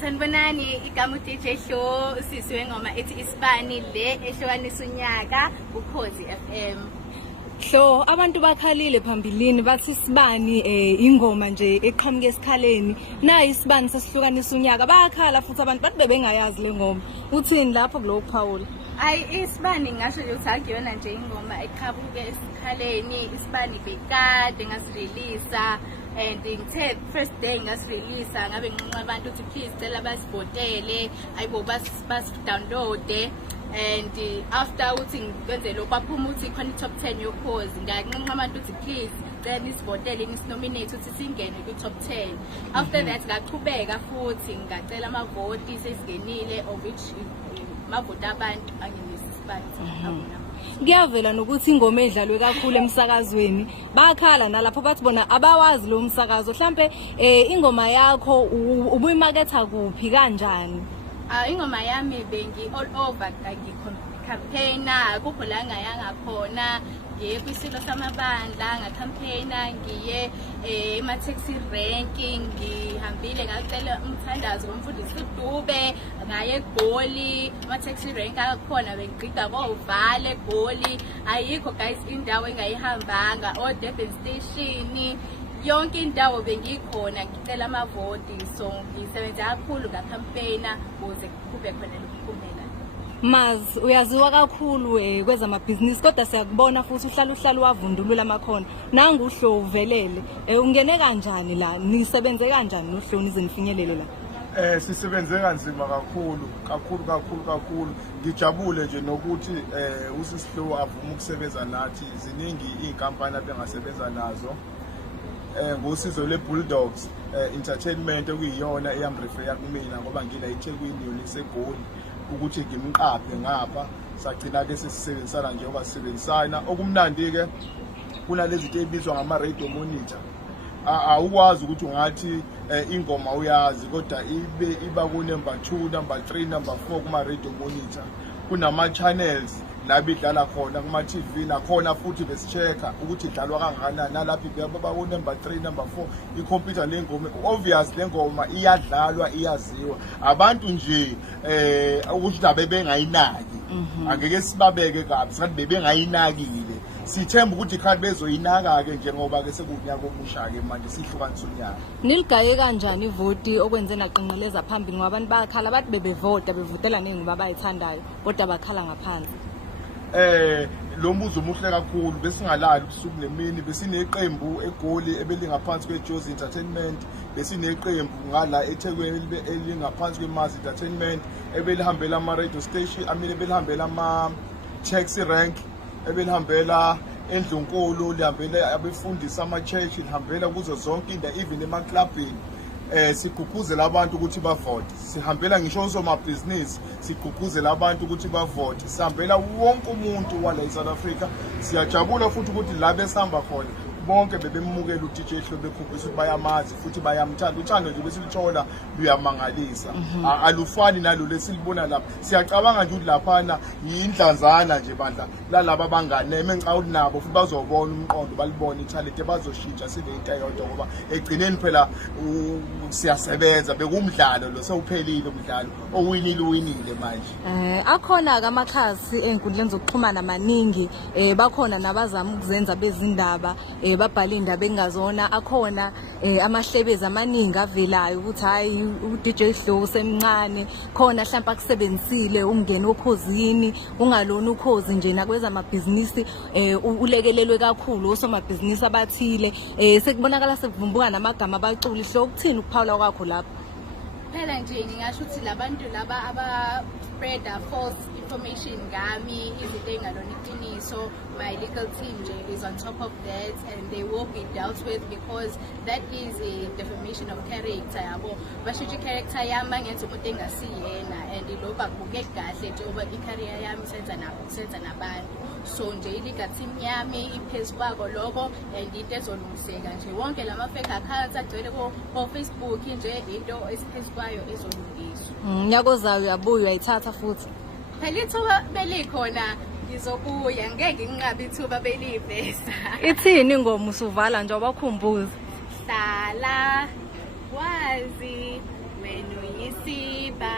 Sanibonani igama DJ Show usisiwe ngoma ethi isibani le ehlukanisa unyaka uKhozi FM. So abantu bakhalile phambilini bathi isibani ingoma nje eqhamuke esikhaleni na isibani sesihlukanisa unyaka bayakhala futhi abantu bathi bebengayazi le ngoma uthini lapho kuloko Paul Ayi isibani ngasho nje ukuthi akuyona nje ingoma eqhamuke esikhaleni isibani bekade ngasireleasa and ngithe first day ngasireleasa ngabe nginqonqa abantu ukuthi please cela basivotele ayibo bas download and after uthi ngenze lokho baphuma uthi khona top 10 yoKhozi nganqonqa abantu ukuthi please cela nisivotele nisinominate ukuthi singene ku top 10 after that ngaqhubeka futhi ngacela amavoti sesingenile of which mavota abantu anginisibani abona Ngiyavela nokuthi ingoma edlalwe kakhulu emsakazweni bakhala nalapho bathi bona abawazi lo msakazo mhlambe ingoma yakho ubuyimaketha kuphi kanjani ingoma yami bengi all over campaigner kupho la ngayanga khona ngiye kwisilo samabandla ngacampaigner ngiye ema taxi ranking ngihambile ngacela umthandazo womfundisi uDube ngaye eGoli ama taxi rank akakhona bengiqida kovale eGoli ayikho guys indawo engayihambanga o Durban station yonke indawo bengikhona ngicela amavoti so ngisebenza kakhulu ngacampaigner ukuze kube khona lokuphumela Maz uyaziwa kakhulu kwezamabhizinisi kodwa siyakubona futhi uhlala wavundulula amakhono nangu uhlo uvelele ungene kanjani la nisebenze kanjani nohloni izinifinyelele la sisebenze kanzima kakhulu ngijabule nje nokuthi usisihlo avuma ukusebenza nathi ziningi izinkampani abengasebenza nazo ngosizo le Bulldogs Entertainment okuyiyona eyamrefer kumina ngoba ngila eThekwini yona iseGoli ukuthi ngimqaphe ngapha sagcina ke sisebenzisana njengoba sisebenzisana okumnandi ke kunalezi zinto ebizwa ngama radio monitor awukwazi ukuthi ungathi ingoma uyazi kodwa iba ku number 2 number 3 number 4 kuma radio monitor kunama channels la bidlala khona kuma TV nakhona futhi besichecka ukuthi idlalwa kangakanani nalaphi baba ku number 3 number 4 icomputer lengoma obvious lengoma iyadlalwa iyaziwa abantu nje ukuthi abebengayinaki angeke sibabeke kabi sathi bebengayinakile sithemba ukuthi khali bezoyinaka ke njengoba ke sekunyaka omusha ke manje sihlukanisa unyaka niligaye kanjani ivoti okwenze naqinqeleza phambili ngoba abantu bakhala bathi bebevota bevotela nengoma abayithandayo kodwa bakhala ngaphansi lo mbuzo muhle kakhulu besingalali ubusuku nemini besineqembu eGoli ebelingaphansi kweJozi Entertainment besineqembu ngala eThekwini elingaphansi kweMaz Entertainment ebelihambela ama radio station amile belihambela ama taxi rank ebelihambela endlunkulu lihambela abefundisa ama church lihambela kuzo zonke indawo even ema clubini sigqugquzela abantu ukuthi bavote sihambela ngisho usomabhizinisi sigqugquzela abantu ukuthi bavote sihambela wonke umuntu wala eSouth Africa siyajabula futhi ukuthi la besihamba khona bonke bebemukela uDJ Hlo bekhombisa ukuthi bayamazi futhi bayamthanda uthando nje besilithola luyamangalisa alufani nalo lesilibona lapha siyacabanga nje ukuthi laphana yindlanzana nje bandla lalabo abangane emenca nabo futhi bazobona umqondo balibona italent bazoshintsha sibe into eyodwa ngoba egcineni phela siyasebenza bekumdlalo lo sewuphelile umdlalo owinile manje akhona ke amakhasi enkundleni zokuxhumana maningi bakhona nabazama ukuzenza bezindaba babhala indaba engazona akhona amahlebezi amaningi avelayo ukuthi hayi uDJ Hlo semncane khona mhlawumbe akusebenzisile ungene okhozini ungalona ukhozi nje nakweza amabhizinisi ulekelelwe kakhulu osomabhizinisi abathile sekubonakala sekuvumbuka namagama abaculi Hlo ukuthini ukuphawula kwakho lapho phela nje ngingasho ukuthi labantu laba aba spread false information ngami izinto engalona iqiniso my legal team is on top of that and they will be dealt with because that is a defamation of character yabo bashithi character yami ngenza umuntu engasiyena and lo babuke kahle njengoba icareer yami senza nabantu so nje iliga team yami iphezulu lokho and into ezolungiseka nje wonke lama fake accounts agcwele ko Facebook nje into esiphezulu ezolungiswa nyakozayo uyabuya uyayithatha futhi phela ithuba belikhona ngizobuya ngeke nginqabe ithuba beliveza ithini ingoma usuvala nje wabakhumbuza hlala wazi wenu yisiba